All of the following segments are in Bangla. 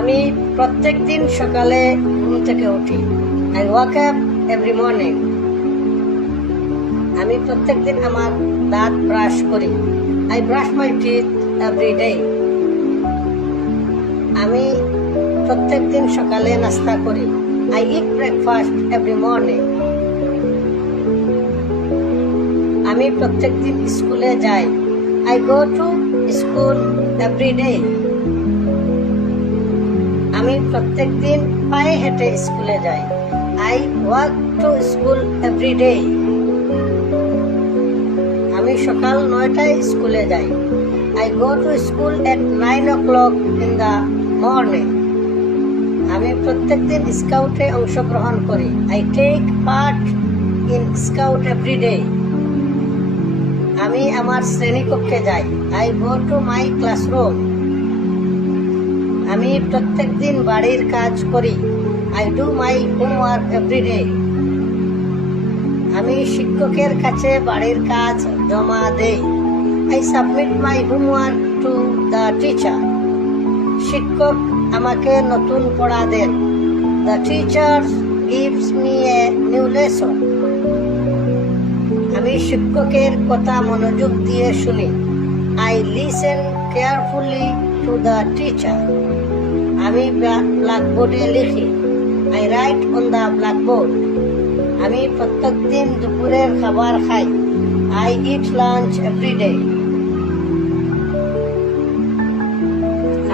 আমি প্রত্যেক দিন সকালে ঘুম থেকে উঠি। I walk up every morning. আমি প্রত্যেক দিন আমার দাঁত ব্রাশ করি। I brush my teeth every day. আমি প্রত্যেক দিন সকালে নাস্তা করি। I eat breakfast every morning. আমি প্রত্যেক দিন স্কুলে যাই। I go to school every day. আমি প্রত্যেক দিন পায়ে হেঁটে স্কুলে যাই। I walk to school every day. আমি সকাল 9টায় স্কুলে যাই। I go to school at 9 o'clock in the morning. আমি প্রত্যেক দিন স্কাউটে অংশগ্রহণ করি। I take part in scout every day. আমি আমার শ্রেণীকক্ষে যাই। I go to my classroom. আমি প্রত্যেক দিন বাড়ির কাজ করি। I do my homework every day. আমি শিক্ষকের কাছে বাড়ির কাজ জমা দেই। I submit my homework to the teacher. শিক্ষক আমাকে নতুন পড়া দেন। The teacher gives me a new lesson. আমি শিক্ষকের কথা মনোযোগ দিয়ে শুনি। I listen carefully to the teacher. আমি ব্ল্যাকবোর্ডে লিখি। I right on the blackboard. আমি প্রত্যেক দিন দুপুরের খাবার খাই। I eat lunch every day.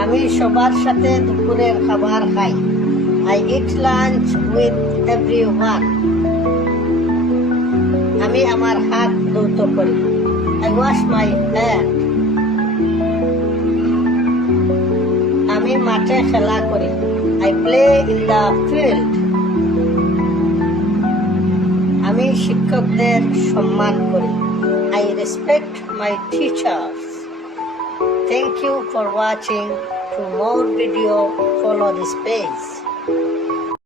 আমি সবার সাথে দুপুরের খাবার খাই। I eat lunch with everyone. আমি আমার হাত ধৌত করি। I wash my hand. আমি মাঠে খেলা করি। I play in the field. আমি শিক্ষকদের সম্মান করি। I respect my teachers. Thank you for watching. To more video, follow this page.